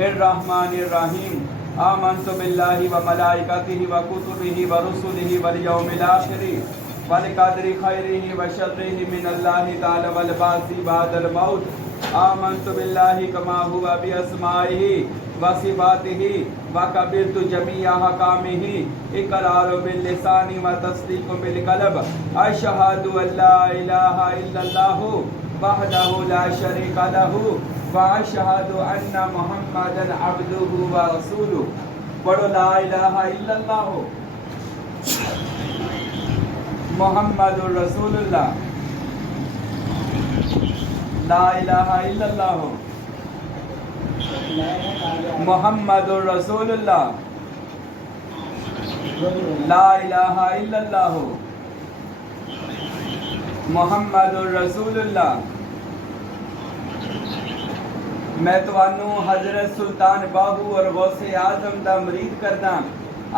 الرحمن الرحیم آمنت باللہ و ملائکتہ و کتبہ و رسلہ والیوم الآخر والقدر خیرہ و شرہ من اللہ تعالی والبعث بعد الموت آمنت باللہ کما ہوا باسمائہ و صفاتہ و قبلت جمیع احکامہ اقرار باللسان و تصدیق بالقلب اشہد ان لا الہ الا اللہ وحدہ لا شریک لہ واشہد ان محمدا عبدہ ورسولہ۔ پڑھو لا الہ الا اللہ محمد رسول اللہ، لا الہ الا اللہ محمد رسول اللہ، لا الہ الا اللہ محمد رسول اللہ۔ میں توانوں حضرت سلطان باہو اور غوث اعظم دا مرید کرنا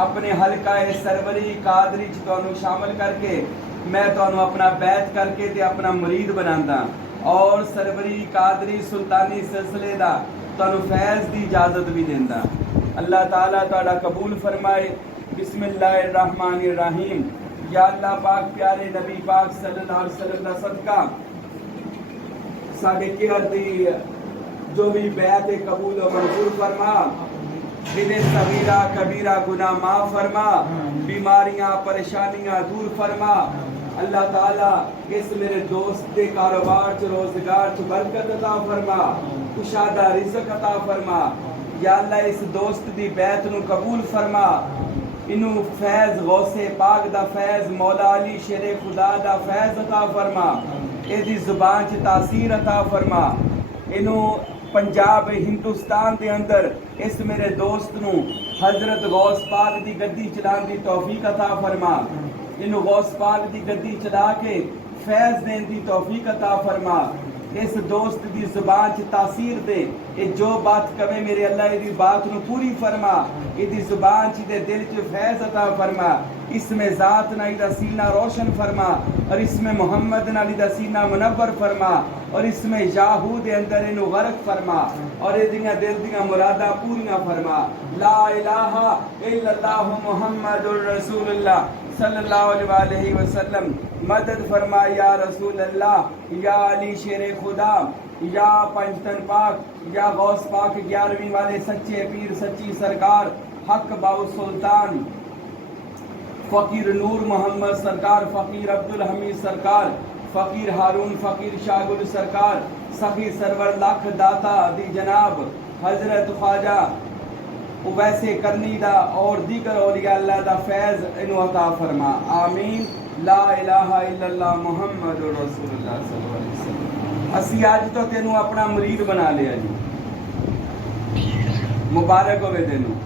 اپنے حلقہ سروری قادری چ تانوں شامل کر کے میں تانوں اپنا بیعت کر کے تے اپنا مرید بناندا اور سروری قادری سلطانی سلسلے دا تانوں فیض دی اجازت بھی دیندا۔ اللہ تعالیٰ تہاڈا قبول فرمائے۔ بسم اللہ الرحمن الرحیم۔ یا اللہ پاک پیارے نبی پاک صلی اللہ علیہ وسلم دا صدقہ ساڈے کیئر دی جو بھی بیعت قبول و منظور فرما، بدع صغیرہ کبیرہ گناہ معاف فرما، بیماریاں پریشانیاں دور فرما۔ اللہ تعالیٰ اس میرے دوست کے کاروبار چ روزگار چ برکت عطا فرما، کشادہ رزق عطا فرما۔ یا اللہ اس دوست دی بیعت نو قبول فرما، انہوں فیض غوث پاک دا فیض، مولا علی شیر خدا دا فیض عطا فرما، اے دی زبان چ تاثیر عطا فرما۔ انہوں پنجاب ہندوستان دے اندر اس میرے دوست نو حضرت غوث پاک دی گدی چلان دی توفیق عطا فرما، انہوں غوث پاک دی گدی چلا کے فیض دین دی توفیق عطا فرما۔ اس دوست دی زبان چ تاثیر دے، اے جو بات کہے میرے اللہ دی بات نو پوری فرما، اے دی زبان چ دے دل چ فیض عطا فرما۔ اس میں ذات نالی دا سینہ روشن فرما، اور اس میں محمد نالی دا سینہ منور فرما، اور اس میں یاہو دے اندر انو غرق فرما، اور اے دیاں دل دیاں مراداں پوریاں فرما۔ لا الہ الا اللہ محمد رسول اللہ صلی اللہ علیہ وسلم۔ مدد فرما یا رسول اللہ، یا علی شیر خدا، یا پنجتن پاک، یا غوث پاک 11ویں والے سچے پیر سچی سرکار حق باؤ سلطان فقیر نور محمد سرکار، فقیر عبدالحمید سرکار، فقیر ہارون فقیر شاہ گل سرکار، سخی سرور لاکھ داتا دی جناب حضرت خواجہ اویسے کرنی دا اور دیگر اولیاء اللہ دا فیض انو عطا فرما، آمین۔ لا الہ الا اللہ محمد رسول اللہ صلی اللہ علیہ وسلم۔ اسی آج تو تینوں اپنا مرید بنا لیا جی، مبارک ہوئے تینوں۔